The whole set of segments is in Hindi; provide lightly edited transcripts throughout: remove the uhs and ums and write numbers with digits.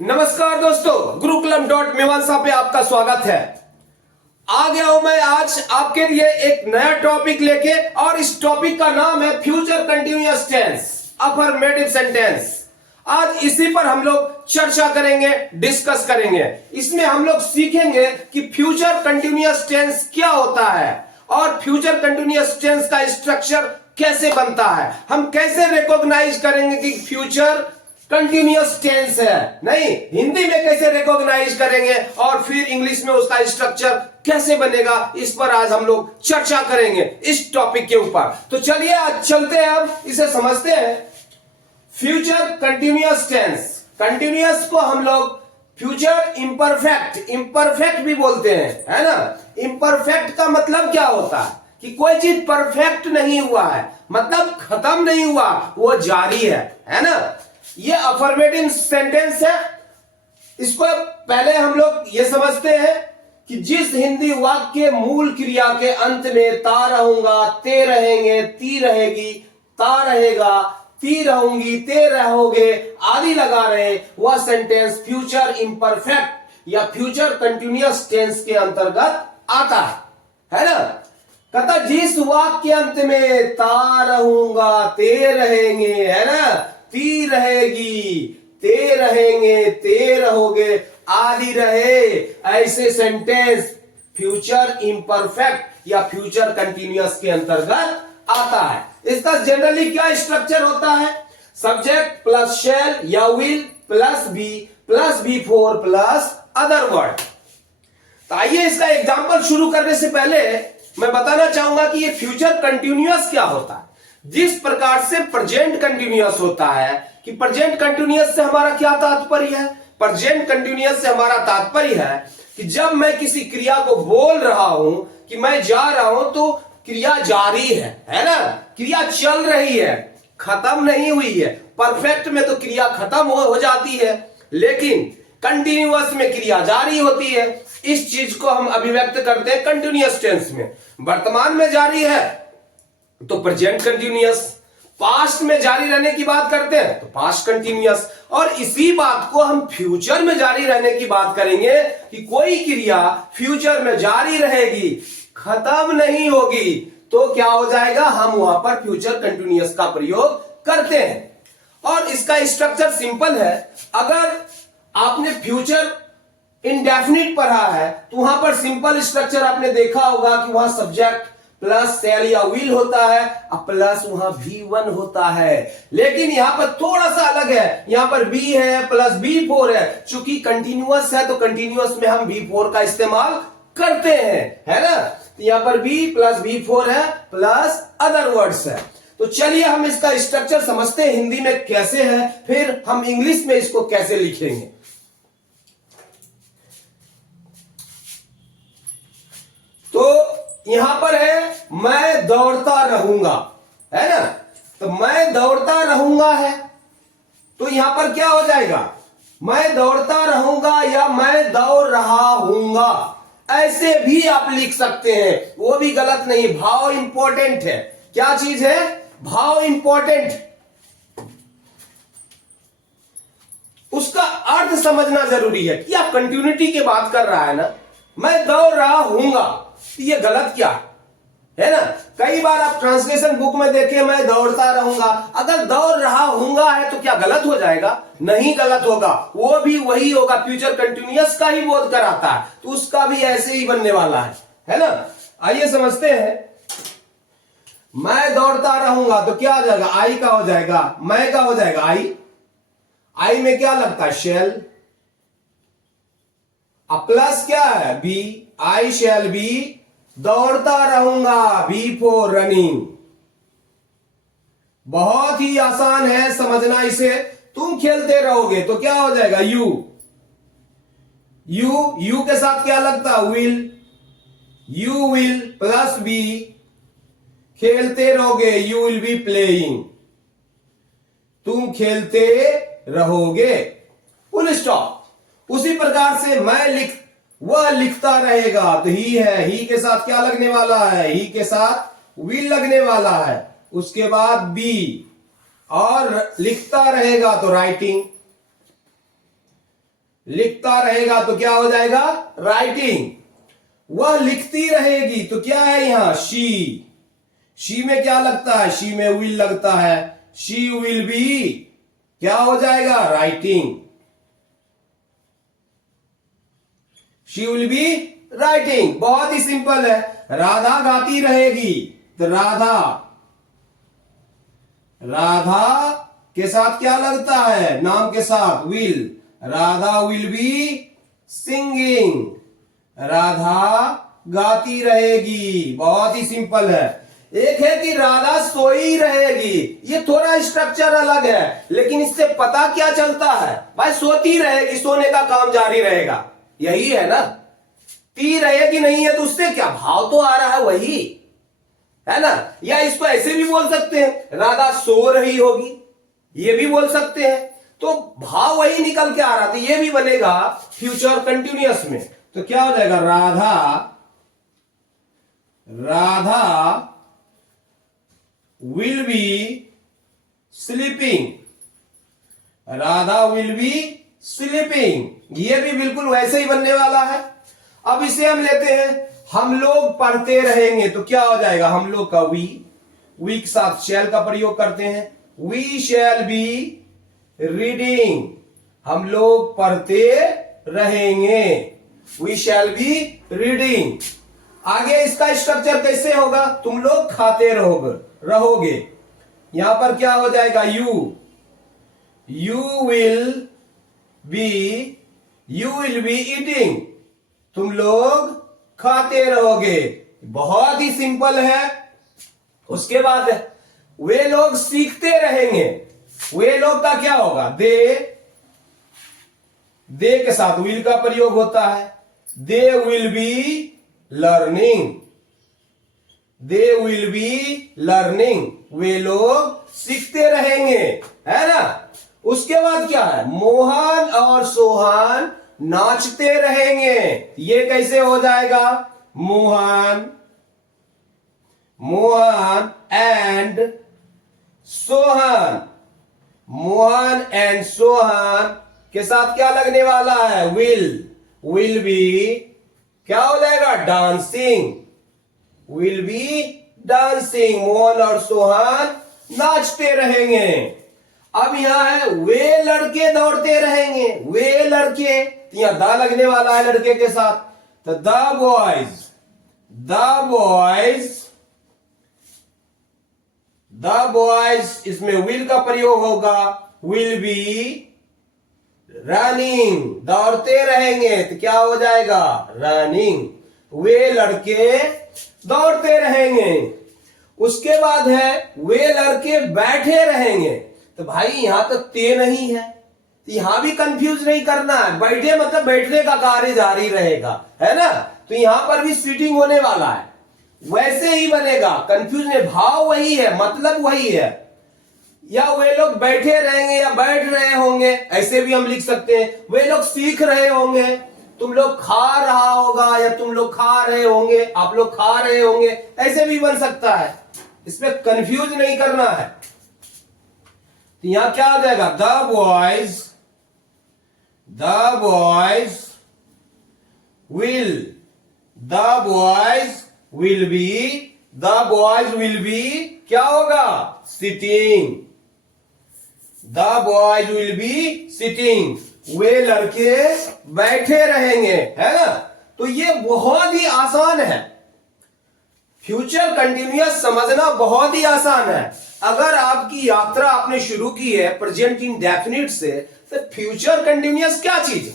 नमस्कार दोस्तों, गुरुकुलम मीमांसा पे आपका स्वागत है। आ गया हूं मैं आज आपके लिए एक नया टॉपिक लेके, और इस टॉपिक का नाम है future continuous tense, affirmative sentence. आज इसी पर हम लोग चर्चा करेंगे, डिस्कस करेंगे। इसमें हम लोग सीखेंगे कि फ्यूचर कंटिन्यूअस टेंस क्या होता है और फ्यूचर कंटिन्यूअस टेंस का स्ट्रक्चर कैसे बनता है। हम कैसे रिकॉग्नाइज करेंगे कि फ्यूचर कंटिन्यूअस टेंस है, नहीं हिंदी में कैसे रिकॉग्नाइज करेंगे और फिर इंग्लिश में उसका स्ट्रक्चर कैसे बनेगा, इस पर आज हम लोग चर्चा करेंगे इस टॉपिक के ऊपर। तो चलिए आज चलते हैं, हम इसे समझते हैं। फ्यूचर कंटिन्यूअस टेंस, कंटिन्यूअस को हम लोग फ्यूचर इम्परफेक्ट, इम्परफेक्ट भी बोलते हैं, है ना। इम्परफेक्ट का मतलब क्या होता है कि कोई चीज परफेक्ट नहीं हुआ है, मतलब खत्म नहीं हुआ, वो जारी है ना। ये अफर्मेटिव सेंटेंस है। इसको पहले हम लोग ये समझते हैं कि जिस हिंदी वाक्य मूल क्रिया के अंत में ता रहूंगा, ते रहेंगे, ती रहेगी, ता रहेगा, ती रहूंगी, ते रहोगे आदि लगा रहे, वह सेंटेंस फ्यूचर इम्परफेक्ट या फ्यूचर कंटिन्यूअस टेंस के अंतर्गत आता है ना। कहता जिस वाक्य के अंत में ता रहूंगा, ते रहेंगे, है ना, ती रहेगी, ते रहेंगे, ते रहोगे आदि रहे, ऐसे सेंटेंस फ्यूचर इम्परफेक्ट या फ्यूचर कंटिन्यूअस के अंतर्गत आता है। इसका जनरली क्या स्ट्रक्चर होता है? सब्जेक्ट प्लस शैल या will plus be four plus other word. तो आइए इसका एग्जांपल शुरू करने से पहले मैं बताना चाहूंगा कि ये फ्यूचर कंटिन्यूअस क्या होता है। जिस प्रकार से प्रेजेंट कंटिन्यूअस होता है, कि प्रेजेंट कंटिन्यूअस से हमारा क्या तात्पर्य है? प्रेजेंट कंटिन्यूअस से हमारा तात्पर्य है कि जब मैं किसी क्रिया को बोल रहा हूं कि मैं जा रहा हूं, तो क्रिया जारी है ना, क्रिया चल रही है, खत्म नहीं हुई है। परफेक्ट में तो क्रिया खत्म हो जाती है, लेकिन कंटिन्यूअस में क्रिया जारी होती है। इस चीज को हम अभिव्यक्त करते हैं कंटिन्यूअस टेंस में। वर्तमान में जारी है तो प्रेजेंट कंटिन्यूअस, पास्ट में जारी रहने की बात करते हैं तो पास्ट कंटिन्यूअस, और इसी बात को हम फ्यूचर में जारी रहने की बात करेंगे कि कोई क्रिया फ्यूचर में जारी रहेगी, खत्म नहीं होगी, तो क्या हो जाएगा, हम वहां पर फ्यूचर कंटिन्यूअस का प्रयोग करते हैं। और इसका स्ट्रक्चर सिंपल है। अगर आपने फ्यूचर इंडेफिनिट पढ़ा है तो वहां पर सिंपल स्ट्रक्चर आपने देखा होगा कि वहां सब्जेक्ट प्लस शैल या विल होता है, प्लस वहां V1 होता है। लेकिन यहां पर थोड़ा सा अलग है, यहां पर B है प्लस B4 है। चूंकि कंटिन्यूअस है तो कंटिन्यूअस में हम B4 का इस्तेमाल करते हैं, है ना। तो यहां पर B प्लस B4 है प्लस अदर वर्ड्स है। तो चलिए हम इसका स्ट्रक्चर समझते हैं हिंदी में कैसे है, फिर हम इंग्लिश में इसको कैसे लिखेंगे। तो यहां पर है मैं दौड़ता रहूंगा, है ना। तो मैं दौड़ता रहूंगा है, तो यहां पर क्या हो जाएगा, मैं दौड़ता रहूंगा या मैं दौड़ रहा हूंगा, ऐसे भी आप लिख सकते हैं, वो भी गलत नहीं। भाव इंपॉर्टेंट है। क्या चीज है? भाव इंपॉर्टेंट। उसका अर्थ समझना जरूरी है। क्या कंटिन्यूटी की बात कर रहा है ना, मैं दौड़ रहा हूंगा, ये गलत क्या है ना। कई बार आप ट्रांसलेशन बुक में देखें मैं दौड़ता रहूंगा, अगर दौड़ रहा हूंगा है तो क्या गलत हो जाएगा? नहीं गलत होगा, वो भी वही होगा, फ्यूचर कंटिन्यूअस का ही बोध कराता है, तो उसका भी ऐसे ही बनने वाला है ना। आइए समझते हैं। मैं दौड़ता रहूंगा तो क्या हो जाएगा, आई का हो जाएगा, मैं का हो जाएगा आई में क्या लगता है, शैल, प्लस क्या है, बी, आई शैल बी दौड़ता रहूंगा, B4 रनिंग। बहुत ही आसान है समझना इसे। तुम खेलते रहोगे तो क्या हो जाएगा, यू के साथ क्या लगता है, will, you will plus be, खेलते रहोगे, यू विल बी प्लेइंग, तुम खेलते रहोगे, फुल स्टॉप। उसी प्रकार से मैं वह लिखता रहेगा, तो ही है, ही के साथ क्या लगने वाला है, ही के साथ विल लगने वाला है, उसके बाद बी, और लिखता रहेगा तो राइटिंग। लिखता रहेगा तो क्या हो जाएगा? राइटिंग। वह लिखती रहेगी तो क्या है यहां? शी में क्या लगता है? शी में विल लगता है। शी विल बी क्या हो जाएगा? Writing. She will be writing. बहुत ही सिंपल है। राधा गाती रहेगी तो राधा के साथ क्या लगता है? नाम के साथ will. Radha will be singing. Radha गाती रहेगी। बहुत ही सिंपल है। एक है कि राधा सोई रहेगी, ये थोड़ा स्ट्रक्चर अलग है, लेकिन इससे पता क्या चलता है? भाई सोती रहेगी, सोने का काम जारी रहेगा, यही है ना। पी रहेगी नहीं है तो उससे क्या भाव तो आ रहा है, वही है ना। या इसको ऐसे भी बोल सकते हैं, राधा सो रही होगी, ये भी बोल सकते हैं। तो भाव वही निकल के आ रहा था, ये भी बनेगा फ्यूचर कंटिन्यूअस में। तो क्या हो जाएगा? Radha will be sleeping. Radha will be sleeping. ये भी बिल्कुल वैसे ही बनने वाला है। अब इसे हम लेते हैं, हम लोग पढ़ते रहेंगे तो क्या हो जाएगा? हम लोग का वी के साथ शैल का प्रयोग करते हैं। We shall be reading. हम लोग पढ़ते रहेंगे, वी शैल बी रीडिंग। आगे इसका स्ट्रक्चर कैसे होगा? तुम लोग खाते रहोगे। यहां पर क्या हो जाएगा? You will be eating. तुम लोग खाते रहोगे। बहुत ही सिंपल है। उसके बाद वे लोग सीखते रहेंगे। वे लोग का क्या होगा? दे के साथ विल का प्रयोग होता है। They will be learning. They will be learning. वे लोग सीखते रहेंगे, है ना। उसके बाद क्या है? मोहन और सोहन नाचते रहेंगे। ये कैसे हो जाएगा? मोहन एंड सोहन। मोहन एंड सोहन के साथ क्या लगने वाला है? विल बी क्या हो जाएगा? Dancing. Will be dancing. Mohan और सोहन नाचते रहेंगे। अब यहां है वे लड़के दौड़ते रहेंगे। वे लड़के, यहां दा लगने वाला है लड़के के साथ, तो द बॉयज इसमें विल का प्रयोग होगा। Will be running. दौड़ते रहेंगे तो क्या हो जाएगा? रनिंग। वे लड़के दौड़ते रहेंगे। उसके बाद है वे लड़के बैठे रहेंगे। तो भाई यहां तो ते नहीं है, तो यहां भी कंफ्यूज नहीं करना है। बैठे मतलब बैठने का कार्य जारी रहेगा, है ना। तो यहां पर भी सीटिंग होने वाला है, वैसे ही बनेगा। कंफ्यूज नहीं, भाव वही है, मतलब वही है। या वे लोग बैठे रहेंगे या बैठ रहे होंगे, ऐसे भी हम लिख सकते हैं। वे लोग सीख रहे होंगे, तुम लोग खा रहा होगा, या तुम लोग खा रहे होंगे, आप लोग खा रहे होंगे, ऐसे भी बन सकता है। इसमें कंफ्यूज नहीं करना है। तो यहां क्या आ जाएगा? द बॉयज विल बी क्या होगा? Sitting. The boys will be sitting. वे लड़के बैठे रहेंगे, है ना। तो ये बहुत ही आसान है। फ्यूचर कंटिन्यूअस समझना बहुत ही आसान है। अगर आपकी यात्रा आपने शुरू की है प्रेजेंट इंडेफिनिट से, तो फ्यूचर कंटिन्यूअस क्या चीज है?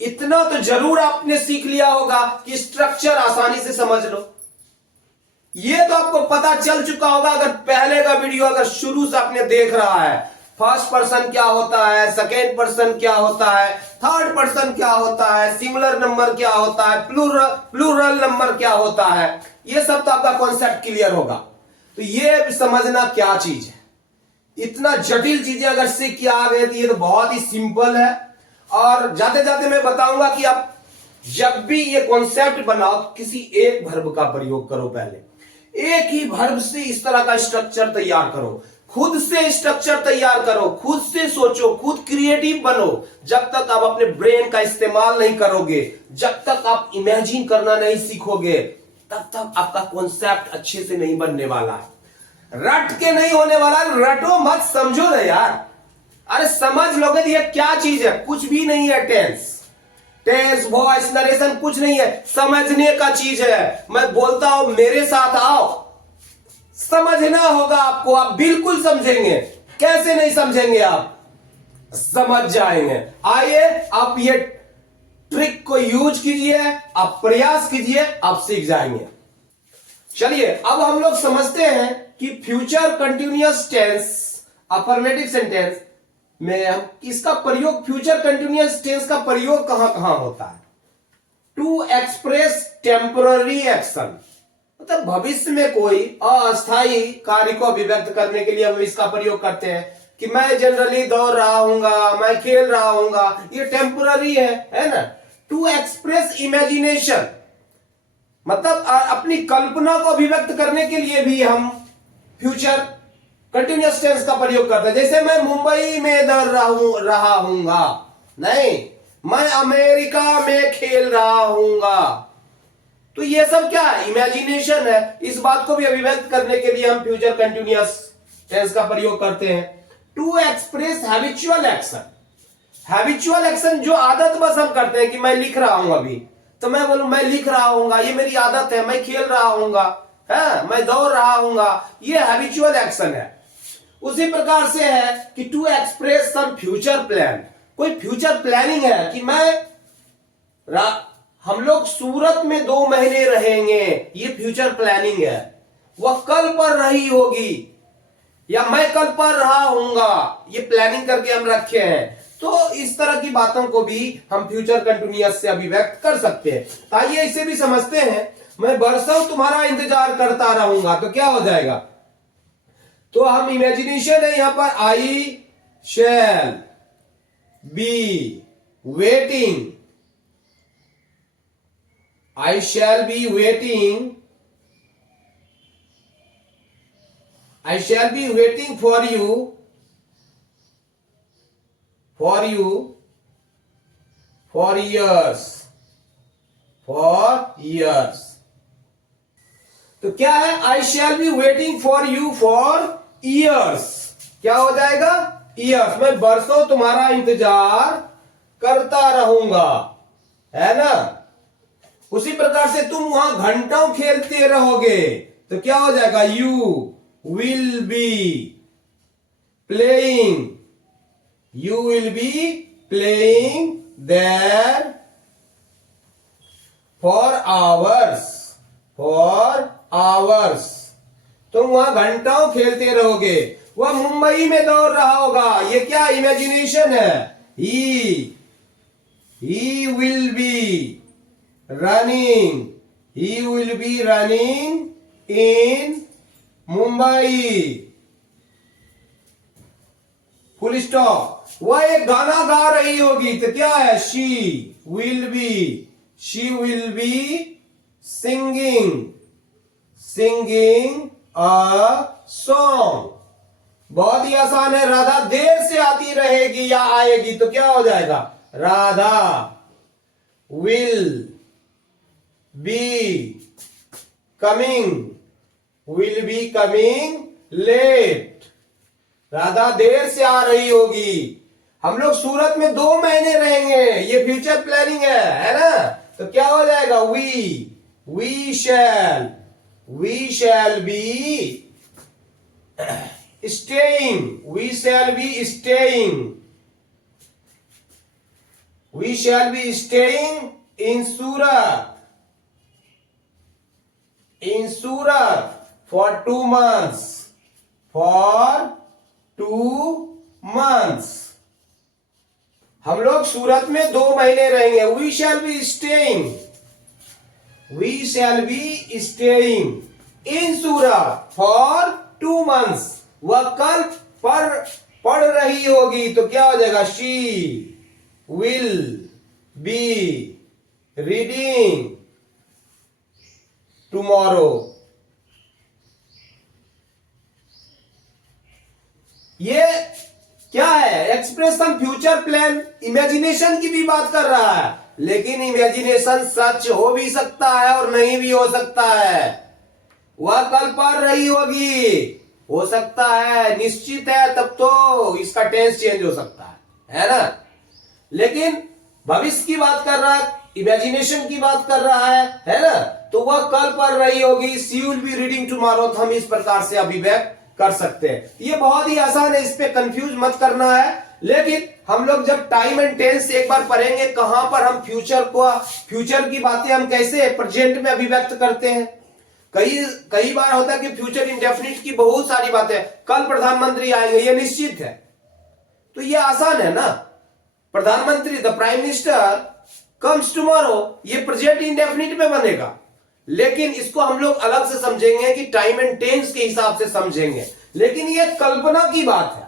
इतना तो जरूर आपने सीख लिया होगा कि स्ट्रक्चर आसानी से समझ लो। ये तो आपको पता चल चुका होगा अगर पहले का वीडियो अगर शुरू से आपने देख रहा है। फर्स्ट पर्सन क्या होता है, सेकेंड पर्सन क्या होता है, थर्ड पर्सन क्या होता है, सिंगुलर नंबर क्या होता है, प्लूरल नंबर क्या होता है, ये सब तो आपका कॉन्सेप्ट क्लियर होगा। तो ये समझना क्या चीज है। इतना जटिल चीजें अगर सीख के आ गए तो ये तो बहुत ही सिंपल है। और जाते जाते मैं बताऊंगा कि आप जब भी ये कॉन्सेप्ट बनाओ तो किसी एक वर्ब का प्रयोग करो। पहले एक ही वर्ब से इस तरह का स्ट्रक्चर तैयार करो, खुद से स्ट्रक्चर तैयार करो, खुद से सोचो, खुद क्रिएटिव बनो। जब तक आप अपने ब्रेन का इस्तेमाल नहीं करोगे, जब तक आप इमेजिन करना नहीं सीखोगे, तब तक आपका कॉन्सेप्ट अच्छे से नहीं बनने वाला है। रट के नहीं होने वाला, रटो मत, समझो ना यार। अरे समझ लोगे ये क्या चीज है? कुछ भी नहीं है। टेंस, वॉइस, नरेशन कुछ नहीं है, समझने का चीज है। मैं बोलता हूं मेरे साथ आओ, समझना होगा आपको, आप बिल्कुल समझेंगे। कैसे नहीं समझेंगे? आप समझ जाएंगे। आइए आप ये ट्रिक को यूज कीजिए, आप प्रयास कीजिए, आप सीख जाएंगे। चलिए अब हम लोग समझते हैं कि future continuous tense, affirmative sentence में हम इसका प्रयोग, फ्यूचर कंटिन्यूअस टेंस का प्रयोग कहां कहां होता है? टू एक्सप्रेस टेम्पररी एक्शन, मतलब भविष्य में कोई अस्थायी कार्य को अभिव्यक्त करने के लिए हम इसका प्रयोग करते हैं कि मैं जनरली दौड़ रहा हूंगा, मैं खेल रहा हूंगा, ये टेम्पररी है ना। टू एक्सप्रेस इमेजिनेशन, मतलब अपनी कल्पना को अभिव्यक्त करने के लिए भी हम फ्यूचर कंटिन्यूअस टेंस का प्रयोग करते हैं। जैसे मैं मुंबई में दौड़ रहा हूंगा, नहीं, मैं अमेरिका में खेल रहा हूंगा। तो ये सब क्या है? इमेजिनेशन है। इस बात को भी अभिव्यक्त करने के लिए हम फ्यूचर कंटिन्यूअस टेंस का प्रयोग करते हैं। To express habitual action, habitual action जो आदत बस हम करते हैं कि मैं लिख रहा हूं अभी, तो मैं बोलूं मैं लिख रहा हूंगा, ये मेरी आदत है। मैं खेल रहा हूंगा, है, मैं दौड़ रहा हूंगा, ये हैबिचुअल एक्शन है। उसी प्रकार से है कि to express some future plan, कोई फ्यूचर प्लानिंग है कि हम लोग सूरत में 2 महीने रहेंगे, ये फ्यूचर प्लानिंग है। वह कल पर रही होगी या मैं कल पर रहा हूंगा, ये प्लानिंग करके हम रखे हैं। तो इस तरह की बातों को भी हम फ्यूचर कंटिन्यूअस से अभिव्यक्त कर सकते हैं। आइए इसे भी समझते हैं। मैं बरसों तुम्हारा इंतजार करता रहूंगा, तो क्या हो जाएगा? तो हम इमेजिनेशन है यहां पर, I shall be waiting, I shall be waiting, I shall be waiting for you, for years, तो क्या है? I shall be waiting for you for years, क्या हो जाएगा? years, मैं बरसों तुम्हारा इंतजार करता रहूंगा, है ना। उसी प्रकार से तुम वहां घंटों खेलते रहोगे, तो क्या हो जाएगा? You will be playing, you will be playing there for hours, तुम वहां घंटों खेलते रहोगे। वह मुंबई में दौड़ रहा होगा, ये क्या इमेजिनेशन है? He will be running, he will be running in Mumbai, full stop. वह एक गाना गा रही होगी, तो क्या है? she will be singing a song। बहुत ही आसान है। राधा देर से आती रहेगी या आएगी, तो क्या हो जाएगा? Radha will be coming late, Radha देर से आ रही होगी। हम लोग सूरत में 2 महीने रहेंगे, ये फ्यूचर प्लानिंग है ना। तो क्या हो जाएगा? we shall be staying, we shall be staying in Surat for 2 months, हम लोग सूरत में 2 महीने रहेंगे। we shall be staying in Surat for 2 months, वह कल पढ़ रही होगी, तो क्या हो जाएगा? she will be reading tomorrow, ये क्या है, एक्सप्रेशन फ्यूचर प्लान इमेजिनेशन की भी बात कर रहा है, लेकिन इमेजिनेशन सच हो भी सकता है और नहीं भी हो सकता है। वह कल पर रही होगी, हो सकता है, निश्चित है, तब तो इसका टेंस चेंज हो सकता है ना। लेकिन भविष्य की बात कर रहा है, इमेजिनेशन की बात कर रहा है ना, तो वह कल पर रही होगी, she will be reading tomorrow, हम इस प्रकार से अभिव्यक्त कर सकते हैं। ये बहुत ही आसान है, इस पे कंफ्यूज मत करना है। लेकिन हम लोग जब टाइम एंड टेंस एक बार पढ़ेंगे, कहां पर हम फ्यूचर की बातें हम कैसे प्रेजेंट में अभिव्यक्त करते हैं। कई बार होता है कि फ्यूचर इंडेफिनिट की बहुत सारी बातें, कल प्रधानमंत्री आएंगे, ये निश्चित है, तो ये आसान है ना। प्रधानमंत्री, the prime minister comes tomorrow, ये प्रेजेंट इंडेफिनिट में बनेगा, लेकिन इसको हम लोग अलग से समझेंगे कि टाइम एंड टेंस के हिसाब से समझेंगे। लेकिन ये कल्पना की बात है,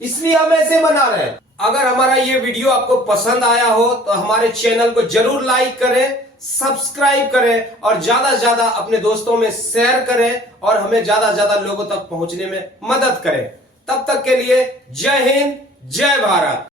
इसलिए हम ऐसे बना रहे हैं। अगर हमारा ये वीडियो आपको पसंद आया हो तो हमारे चैनल को जरूर लाइक करें, सब्सक्राइब करें और ज्यादा से ज्यादा अपने दोस्तों में शेयर करें और हमें ज्यादा से ज्यादा लोगों तक पहुंचने में मदद करें। तब तक के लिए जय हिंद, जय भारत।